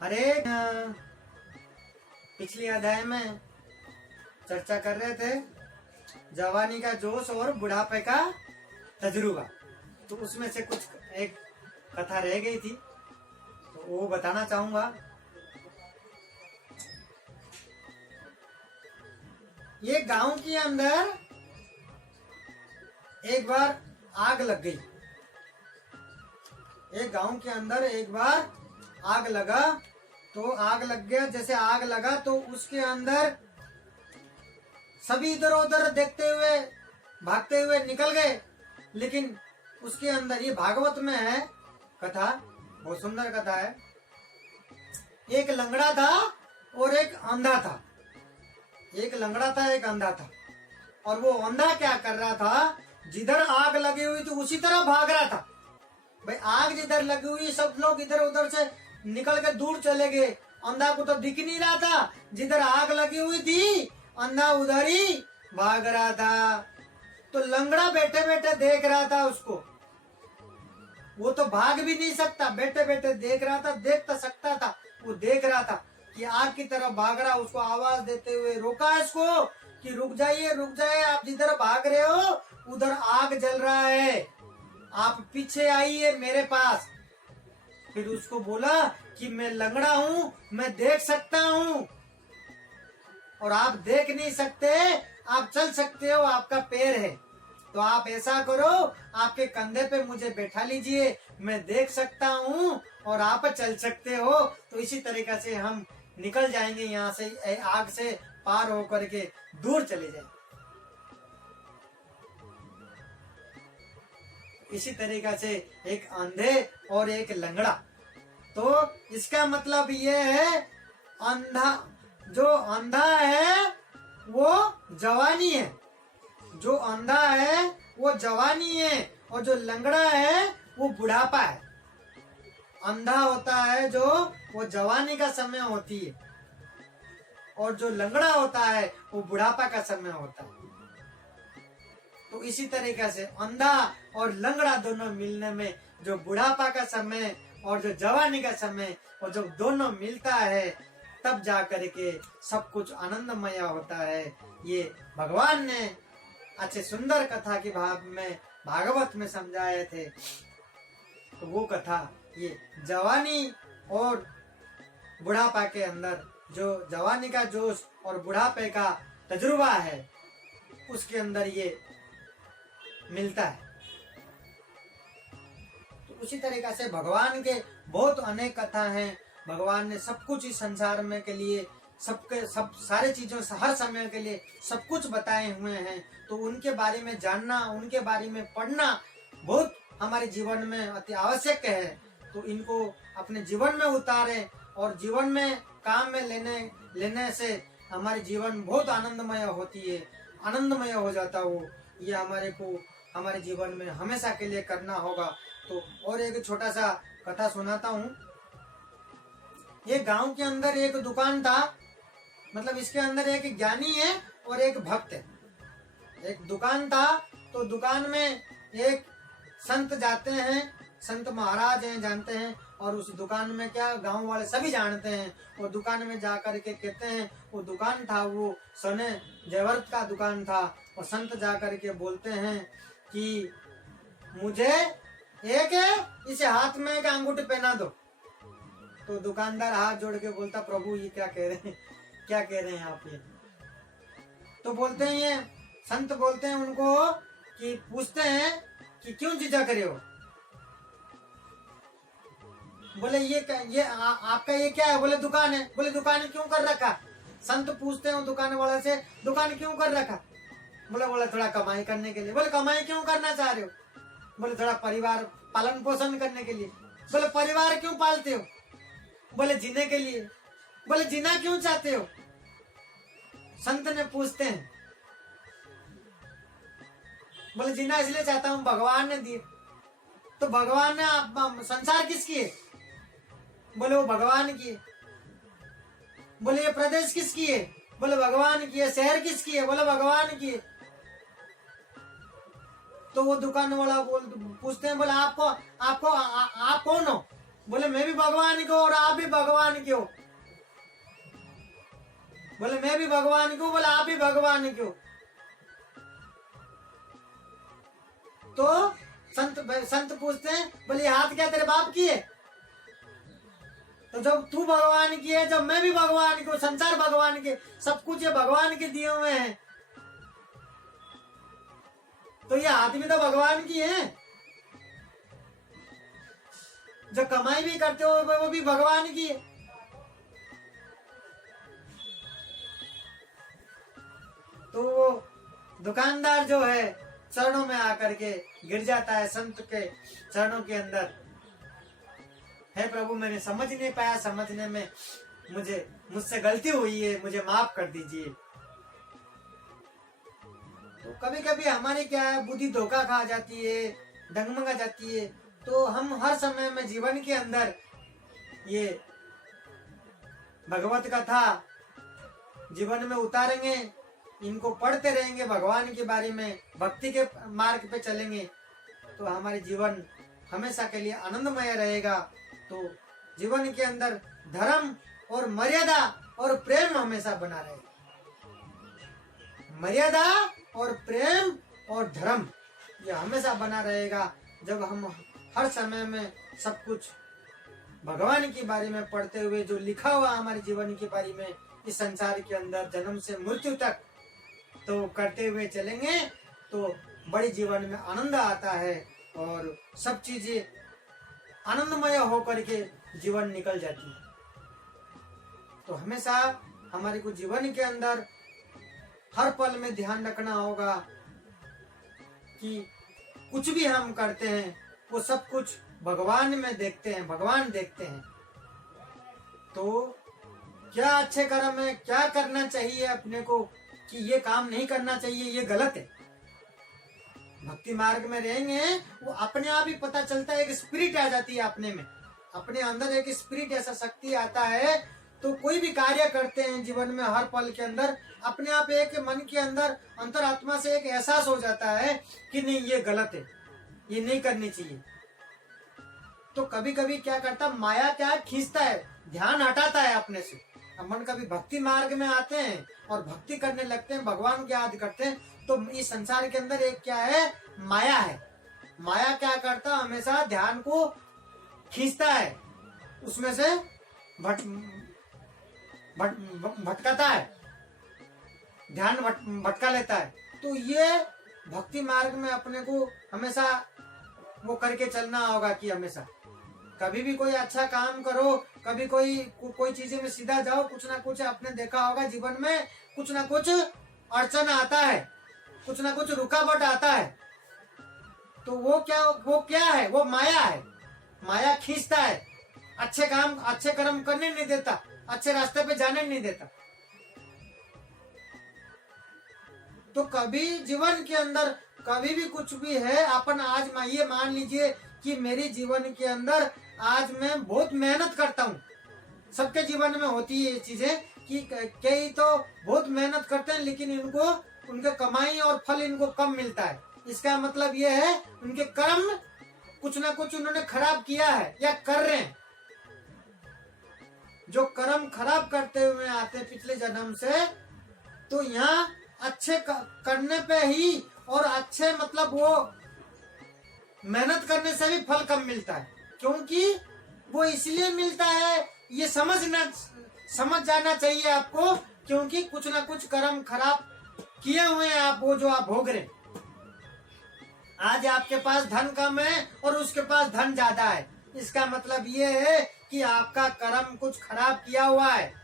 अरे पिछली अध्याय में चर्चा कर रहे थे जवानी का जोश और बुढ़ापे का तजुर्बा। तो उसमें से कुछ एक कथा रह गई थी तो वो बताना चाहूंगा। ये गांव के अंदर एक बार आग लग गई। एक गांव के अंदर एक बार आग लगा। तो आग लग गया, जैसे आग लगा तो उसके अंदर सभी इधर उधर देखते हुए भागते हुए निकल गए। लेकिन उसके अंदर, ये भागवत में है कथा, बहुत सुंदर कथा है। एक लंगड़ा था और एक अंधा था। एक लंगड़ा था, एक अंधा था। और वो अंधा क्या कर रहा था, जिधर आग लगी हुई थी उसी तरह भाग रहा था। भाई आग जिधर लगी हुई, सब लोग इधर उधर से निकल के दूर चले गए। अंधा को तो दिख नहीं रहा था, जिधर आग लगी हुई थी अंधा उधर ही भाग रहा था। तो लंगड़ा बैठे बैठे देख रहा था उसको। वो तो भाग भी नहीं सकता, बैठे बैठे देख रहा था। देख तो सकता था, वो देख रहा था कि आग की तरफ भाग रहा। उसको आवाज देते हुए रोका इसको कि रुक जाइए, रुक जाइए, आप जिधर भाग रहे हो उधर आग जल रहा है, आप पीछे आइए मेरे पास। फिर उसको बोला कि मैं लंगड़ा हूँ, मैं देख सकता हूँ और आप देख नहीं सकते, आप चल सकते हो, आपका पैर है। तो आप ऐसा करो, आपके कंधे पे मुझे बैठा लीजिए, मैं देख सकता हूँ और आप चल सकते हो। तो इसी तरीके से हम निकल जाएंगे यहाँ से, आग से पार होकर के दूर चले जाएंगे। इसी तरीका से एक अंधे और एक लंगड़ा। तो इसका मतलब ये है, अंधा, जो अंधा है वो जवानी है, जो अंधा है वो जवानी है, और जो लंगड़ा है वो बुढ़ापा है। अंधा होता है जो, वो जवानी का समय होती है, और जो लंगड़ा होता है वो बुढ़ापा का समय होता है। तो इसी तरीके से अंधा और लंगड़ा दोनों मिलने में जो बुढ़ापा का समय और जो जवानी का समय, और जब दोनों मिलता है तब जा करके सब कुछ आनंदमय होता है। ये भगवान ने अच्छे सुंदर कथा के भाग में भागवत में समझाए थे। तो वो कथा, ये जवानी और बुढ़ापा के अंदर जो जवानी का जोश और बुढ़ापे का तजुर्बा है, उसके अंदर ये मिलता है। तो उसी तरीका से भगवान के बहुत अनेक कथा हैं। भगवान ने सब कुछ इस संसार में के लिए, सबके सब सारे चीजों से हर समय के लिए सब कुछ बताए हुए हैं। तो उनके बारे में जानना, उनके बारे में पढ़ना बहुत हमारे जीवन में अति आवश्यक है। तो इनको अपने जीवन में उतारें और जीवन में काम में लेने से हमारे जीवन बहुत आनंदमय होती है, आनंदमय हो जाता हो। ये हमारे को हमारे जीवन में हमेशा के लिए करना होगा। तो और एक छोटा सा कथा सुनाता हूँ। ये गांव के अंदर एक दुकान था, मतलब इसके अंदर एक ज्ञानी है और एक भक्त है। एक दुकान था, तो दुकान में एक संत जाते हैं, संत महाराज हैं, जानते हैं। और उस दुकान में क्या, गांव वाले सभी जानते हैं। और दुकान में जाकर के कहते हैं, वो दुकान था वो सोने जेवर का दुकान था। और संत जाकर के बोलते हैं कि मुझे एक इसे हाथ में एक अंगूठी पहना दो। तो दुकानदार हाथ जोड़ के बोलता, प्रभु ये क्या कह रहे हैं, क्या कह रहे हैं आप ये। तो बोलते हैं, ये संत बोलते हैं उनको कि पूछते हैं कि क्यों जिदा करे हो। बोले ये आपका ये क्या है। बोले दुकान है। बोले दुकान क्यों कर रखा। संत पूछते हैं दुकान वाले से, दुकान क्यों कर रखा। बोले थोड़ा कमाई करने के लिए। बोले कमाई क्यों करना चाह रहे हो। बोले थोड़ा परिवार पालन पोषण करने के लिए। बोले परिवार क्यों पालते हो। बोले जीने के लिए। बोले जीना क्यों चाहते हो। संत ने पूछते हैं, बोले जीना इसलिए चाहता हूं, भगवान ने दिए। तो भगवान ने संसार किसकी है। बोले वो भगवान की है। बोले ये प्रदेश किसकी है। बोले भगवान की है। शहर किसकी है। बोले भगवान की है। तो वो दुकान वाला पूछते हैं, बोले आप कौन हो। बोले मैं भी भगवान की हूं और आप भी भगवान के हो। बोले मैं भी भगवान की हूं, बोले आप भी भगवान के हो। तो संत पूछते हैं, बोले ये हाथ क्या तेरे बाप की है? तो जब तू भगवान की है, जब मैं भी भगवान की हूं, संसार भगवान के, सब कुछ ये भगवान के दिए हुए हैं, तो ये हाथ भी तो भगवान की है। जो कमाई भी करते हो वो भी भगवान की है। तो वो दुकानदार जो है चरणों में आकर के गिर जाता है संत के चरणों के अंदर, हे प्रभु मैंने समझ नहीं पाया, समझने में मुझसे गलती हुई है, मुझे माफ कर दीजिए। तो कभी कभी हमारी क्या है, बुद्धि धोखा खा जाती है, डगमगा जाती है। तो हम हर समय में जीवन के अंदर ये भगवत कथा जीवन में उतारेंगे, इनको पढ़ते रहेंगे, भगवान के बारे में भक्ति के मार्ग पे चलेंगे, तो हमारे जीवन हमेशा के लिए आनंदमय रहेगा। तो जीवन के अंदर धर्म और मर्यादा और प्रेम हमेशा बना रहेगा। मर्यादा और प्रेम और धर्म ये हमेशा बना रहेगा जब हम हर समय में सब कुछ भगवान के बारे में पढ़ते हुए, जो लिखा हुआ हमारे जीवन के बारे में इस संसार के अंदर जन्म से मृत्यु तक तो करते हुए चलेंगे, तो बड़े जीवन में आनंद आता है और सब चीजें आनंदमय होकर के जीवन निकल जाती है। तो हमेशा हमारे को जीवन के अंदर हर पल में ध्यान रखना होगा कि कुछ भी हम करते हैं वो सब कुछ भगवान में देखते हैं, भगवान देखते हैं। तो क्या अच्छे कर्म है, क्या करना चाहिए अपने को, कि ये काम नहीं करना चाहिए, ये गलत है। भक्ति मार्ग में रहेंगे वो अपने आप ही पता चलता है, एक स्पिरिट आ जाती है अपने में, अपने अंदर एक स्पिरिट ऐसा शक्ति आता है। तो कोई भी कार्य करते हैं जीवन में हर पल के अंदर अपने आप एक मन के अंदर अंतरात्मा से एक एहसास हो जाता है कि नहीं ये गलत है, ये नहीं करनी चाहिए। तो कभी कभी क्या करता, माया क्या खींचता है, ध्यान हटाता है अपने से। मन कभी भक्ति मार्ग में आते हैं और भक्ति करने लगते हैं, भगवान को याद करते हैं, तो इस संसार के अंदर एक क्या है, माया है। माया क्या करता, हमेशा ध्यान को खींचता है, उसमें से भटकाता है, ध्यान भटका लेता है। तो ये भक्ति मार्ग में अपने को हमेशा वो करके चलना होगा कि हमेशा कभी भी कोई अच्छा काम करो, कभी कोई चीजें में सीधा जाओ, कुछ ना कुछ आपने देखा होगा जीवन में कुछ ना कुछ अड़चन आता है, कुछ ना कुछ रुकावट आता है। तो वो क्या है, वो माया है। माया खींचता है, अच्छे कर्म करने नहीं देता, अच्छे रास्ते पे जाने नहीं देता। तो कभी जीवन के अंदर कभी भी कुछ भी है, अपन आज ये मान लीजिए कि मेरी जीवन के अंदर आज मैं बहुत मेहनत करता हूँ। सबके जीवन में होती है ये चीजें कि कई तो बहुत मेहनत करते हैं लेकिन इनको उनके कमाई और फल इनको कम मिलता है। इसका मतलब ये है उनके कर्म कुछ ना कुछ उन्होंने खराब किया है या कर रहे हैं। जो कर्म खराब करते हुए आते पिछले जन्म से, तो यहाँ अच्छे करने पे ही और अच्छे मतलब वो मेहनत करने से भी फल कम मिलता है। क्योंकि वो इसलिए मिलता है, ये समझ जाना चाहिए आपको, क्योंकि कुछ ना कुछ कर्म खराब किए हुए हैं आप, वो जो आप भोग रहे। आज आपके पास धन कम है और उसके पास धन ज्यादा है, इसका मतलब ये है कि आपका कर्म कुछ खराब किया हुआ है।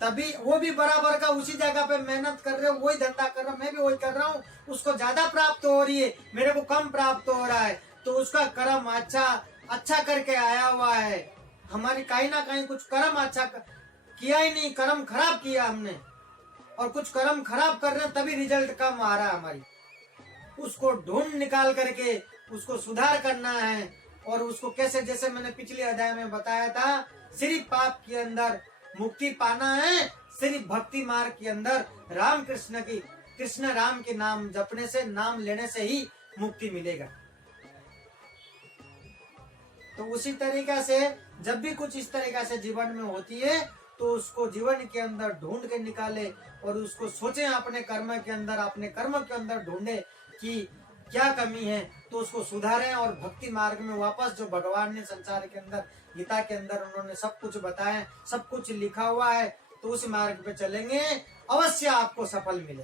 तभी वो भी बराबर का उसी जगह पे मेहनत कर रहे हो, वही धंधा कर रहा हूँ, मैं भी वही कर रहा हूँ, उसको ज्यादा प्राप्त हो रही है, मेरे को कम प्राप्त हो रहा है। तो उसका कर्म अच्छा करके आया हुआ है। हमारी कहीं ना कहीं कुछ कर्म अच्छा किया ही नहीं, कर्म खराब किया हमने, और कुछ कर्म खराब कर रहे हैं तभी रिजल्ट कम आ रहा है हमारी। उसको ढूंढ निकाल करके उसको सुधार करना है। और उसको कैसे, जैसे मैंने पिछले अध्याय में बताया था, सिर्फ पाप के अंदर मुक्ति पाना है, सिर्फ भक्ति मार्ग के अंदर कृष्ण राम के नाम जपने से, नाम लेने से ही मुक्ति मिलेगा। तो उसी तरीका से जब भी कुछ इस तरीका से जीवन में होती है तो उसको जीवन के अंदर ढूंढ के निकाले और उसको सोचे, अपने कर्म के अंदर, अपने कर्म के अंदर ढूंढे कि क्या कमी है तो उसको सुधारें और भक्ति मार्ग में वापस, जो भगवान ने संसार के अंदर गीता के अंदर उन्होंने सब कुछ बताया, सब कुछ लिखा हुआ है, तो उस मार्ग पे चलेंगे, अवश्य आपको सफल मिले।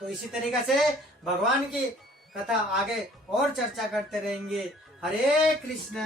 तो इसी तरीके से भगवान की कथा आगे और चर्चा करते रहेंगे। हरे कृष्ण।